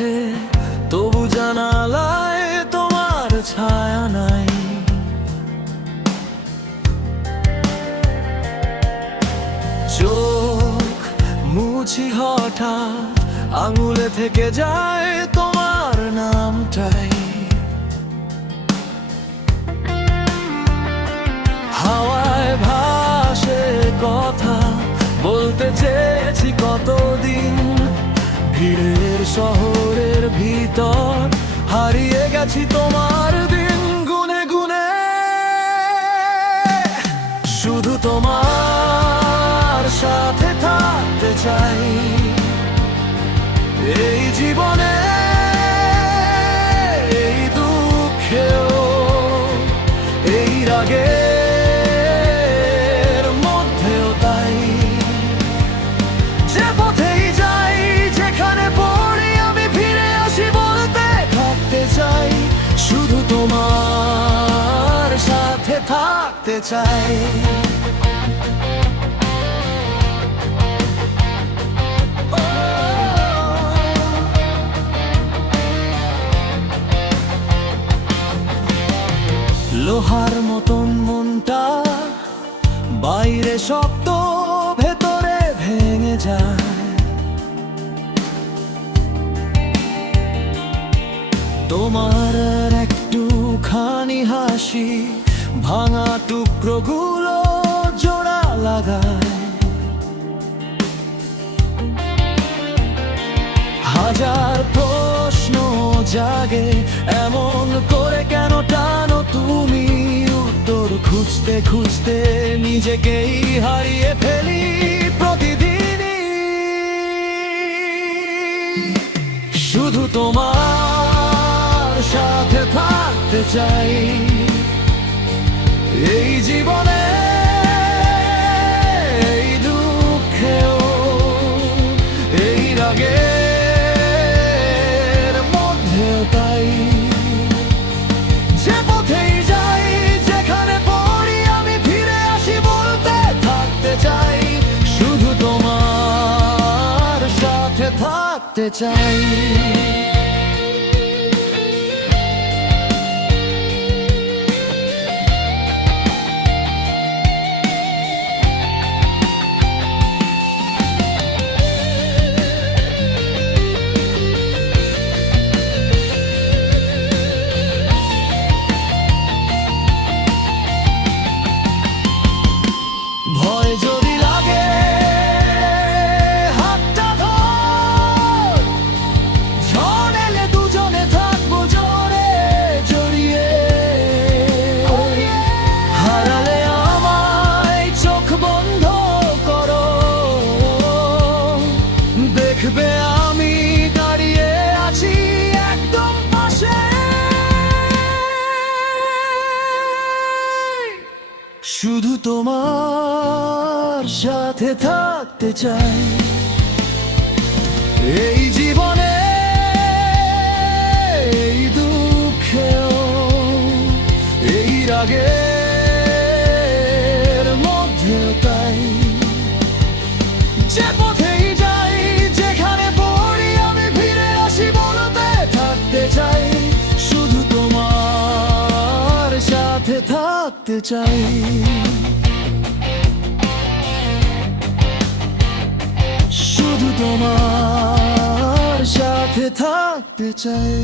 আছে, তবু জানালায় তোমার ছায়া নাই। চোখ মুছি হঠাৎ, আঙুলে থেকে যায় তোমার নামটাই। হাওয়ায় ভাসে কথা, বলতে চেয়েছি কতদিন। ভিড়ের শহরের ভিতর হারিয়ে গেছি তোমার দিন গুনে গুনে। শুধু তোমার সাথে থাকতে চাই এই জীবনে, এই দুঃখেও, এই রাগের মধ্যেও। তাই যে পথেই যাই, যেখানে পড়ি আমি ফিরে আসি বলতে থাকতে চাই। শুধু তোমার সাথে থাকতে চাই। লোহার মতন মনটা, বাইরে শক্ত, ভেতরে ভেঙে যায়। তোমার একটুখানি হাসি ভাঙা টুকরোগুলো জোড়া লাগায়। হাজার প্রশ্ন জাগে, এমন করে কেন টানো তুমি? উত্তর খুঁজতে খুঁজতে নিজেকেই হারিয়ে ফেলি প্রতিদিনই। শুধু তোমার সাথে থাকতে চাই এই জীবনে, এই দুঃখেও, এই রাগের মধ্যেও। তাই যে পথেই যাই, যেখানে পড়ি আমি ফিরে আসি বলতে থাকতে চাই। শুধু তোমার সাথে থাকতে চাই। ভয় যদি লাগে হাতটা ধর, ঝড় এলে দুজনে থাকবো জোরে জড়িয়ে। হারালে আমায় চোখ বন্ধ করো, দেখবে আমি দাঁড়িয়ে আছি একদম পাশে। শুধু তোমার সাথে থাকতে চাই এই জীবনে, এই দুঃখেও, এই রাগের মধ্যেও। তাই যে পথেই যাই, যেখানে পড়ি আমি ফিরে আসি বলতে থাকতে চাই। শুধু তোমার সাথে থাকতে চাই। শুধু তোমার সাথে থাকতে চাই।